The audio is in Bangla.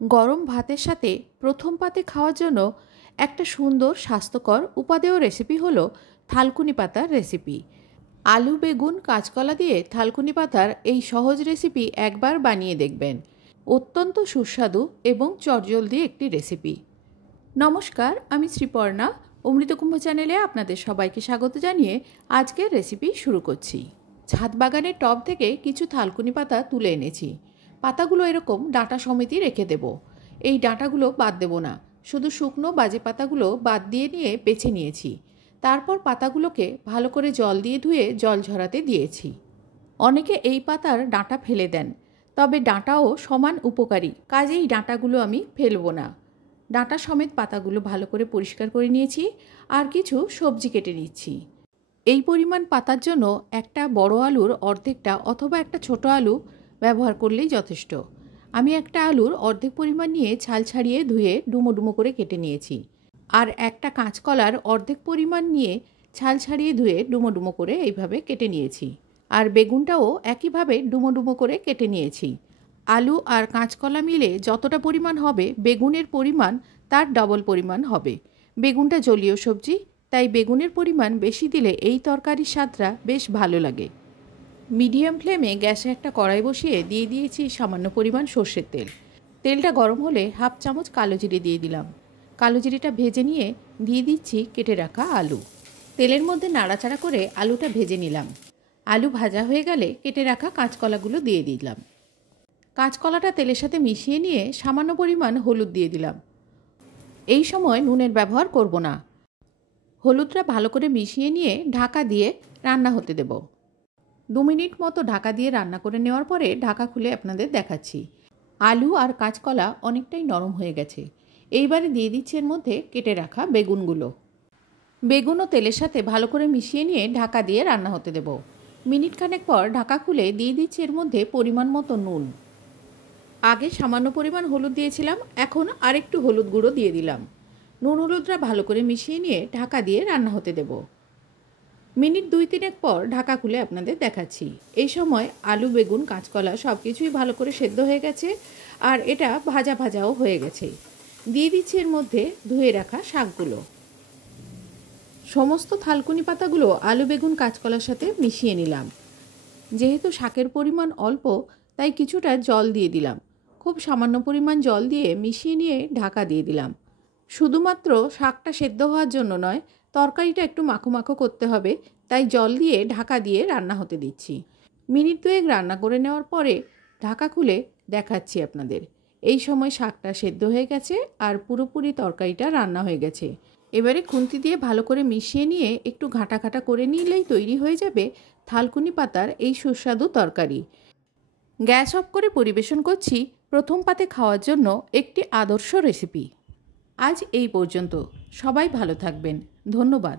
গরম ভাতের সাথে প্রথম পাতে খাওয়ার জন্য একটা সুন্দর স্বাস্থ্যকর উপাদেয় রেসিপি হলো থালকুনি পাতার রেসিপি। আলু, বেগুন, কাঁচকলা দিয়ে থালকুনি পাতার এই সহজ রেসিপি একবার বানিয়ে দেখবেন। অত্যন্ত সুস্বাদু এবং চটজলদি একটি রেসিপি। নমস্কার, আমি শ্রীপর্ণা। অমৃতকুম্ভ চ্যানেলে আপনাদের সবাইকে স্বাগত জানিয়ে আজকের রেসিপি শুরু করছি। ছাদ বাগানের টব থেকে কিছু থালকুনি পাতা তুলে এনেছি। পাতাগুলো এরকম ডাঁটা সমেতই রেখে দেব। এই ডাঁটাগুলো বাদ দেব না, শুধু শুকনো বাজে পাতাগুলো বাদ দিয়ে নিয়ে বেছে নিয়েছি। তারপর পাতাগুলোকে ভালো করে জল দিয়ে ধুয়ে জল ঝরাতে দিয়েছি। অনেকে এই পাতার ডাঁটা ফেলে দেন, তবে ডাঁটাও সমান উপকারী, কাজেই ডাঁটাগুলো আমি ফেলবো না। ডাঁটা সমেত পাতাগুলো ভালো করে পরিষ্কার করে নিয়েছি। আর কিছু সবজি কেটে নিচ্ছি। এই পরিমাণ পাতার জন্য একটা বড় আলুর অর্ধেকটা অথবা একটা ছোট আলু ব্যবহার করলেই যথেষ্ট। আমি একটা আলুর অর্ধেক পরিমাণ নিয়ে ছাল ছাড়িয়ে ধুয়ে ডুমো ডুমো করে কেটে নিয়েছি। আর একটা কাঁচকলার অর্ধেক পরিমাণ নিয়ে ছাল ছাড়িয়ে ধুয়ে ডুমো ডুমো করে এইভাবে কেটে নিয়েছি। আর বেগুনটাও একইভাবে ডুমো ডুমো করে কেটে নিয়েছি। আলু আর কাঁচকলা মিলে যতটা পরিমাণ হবে বেগুনের পরিমাণ তার ডবল পরিমাণ হবে। বেগুনটা জলীয় সবজি, তাই বেগুনের পরিমাণ বেশি দিলে এই তরকারির স্বাদটা বেশ ভালো লাগে। মিডিয়াম ফ্লেমে গ্যাসে একটা কড়াই বসিয়ে দিয়ে দিয়েছি সামান্য পরিমাণ সর্ষের তেল। তেলটা গরম হলে হাফ চামচ কালো জিরে দিয়ে দিলাম। কালো জিরেটা ভেজে নিয়ে দিয়ে দিচ্ছি কেটে রাখা আলু। তেলের মধ্যে নাড়াচাড়া করে আলুটা ভেজে নিলাম। আলু ভাজা হয়ে গেলে কেটে রাখা কাঁচকলাগুলো দিয়ে দিলাম। কাঁচকলাটা তেলের সাথে মিশিয়ে নিয়ে সামান্য পরিমাণ হলুদ দিয়ে দিলাম। এই সময় নুনের ব্যবহার করব না। হলুদটা ভালো করে মিশিয়ে নিয়ে ঢাকা দিয়ে রান্না হতে দেব। 2 মিনিট মতো ঢাকা দিয়ে রান্না করে নেওয়ার পরে ঢাকা খুলে আপনাদের দেখাচ্ছি। আলু আর কাঁচকলা অনেকটাই নরম হয়ে গেছে। এইবারে দিয়ে দিচ্ছি এর মধ্যে কেটে রাখা বেগুনগুলো। বেগুনও তেলের সাথে ভালো করে মিশিয়ে নিয়ে ঢাকা দিয়ে রান্না হতে দেব। মিনিট খানেক পর ঢাকা খুলে দিয়ে দিচ্ছি এর মধ্যে পরিমাণ মতো নুন। আগে সামান্য পরিমাণ হলুদ দিয়েছিলাম, এখন আরেকটু হলুদ গুঁড়ো দিয়ে দিলাম। নুন হলুদটা ভালো করে মিশিয়ে নিয়ে ঢাকা দিয়ে রান্না হতে দেব। মিনিট 2-3 পর ঢাকা খুলে আপনাদের দেখাচ্ছি। এই সময় আলু, বেগুন, কাঁচকলা সব কিছুই ভালো করে সেদ্ধ হয়ে গেছে আর এটা ভাজা ভাজাও হয়ে গেছে। দিয়ে দিচ্ছি এর মধ্যে ধুয়ে রাখা শাকগুলো। সমস্ত থালকুনি পাতাগুলো আলু, বেগুন, কাঁচকলার সাথে মিশিয়ে নিলাম। যেহেতু শাকের পরিমাণ অল্প, তাই কিছুটা জল দিয়ে দিলাম। খুব সামান্য পরিমাণ জল দিয়ে মিশিয়ে নিয়ে ঢাকা দিয়ে দিলাম। শুধুমাত্র শাকটা সেদ্ধ হওয়ার জন্য নয়, তরকারিটা একটু মাখো মাখো করতে হবে, তাই জল দিয়ে ঢাকা দিয়ে রান্না হতে দিচ্ছি। মিনিট 2 রান্না করে নেওয়ার পরে ঢাকা খুলে দেখাচ্ছি আপনাদের। এই সময় শাকটা সেদ্ধ হয়ে গেছে আর পুরোপুরি তরকারিটা রান্না হয়ে গেছে। এবারে খুন্তি দিয়ে ভালো করে মিশিয়ে নিয়ে একটু ঘাটা ঘাটা করে নিলেই তৈরি হয়ে যাবে থালকুনি পাতার এই সুস্বাদু তরকারি। গ্যাস অফ করে পরিবেশন করছি প্রথম পাতে খাওয়ার জন্য একটি আদর্শ রেসিপি। আজ এই পর্যন্ত। সবাই ভালো থাকবেন। ধন্যবাদ।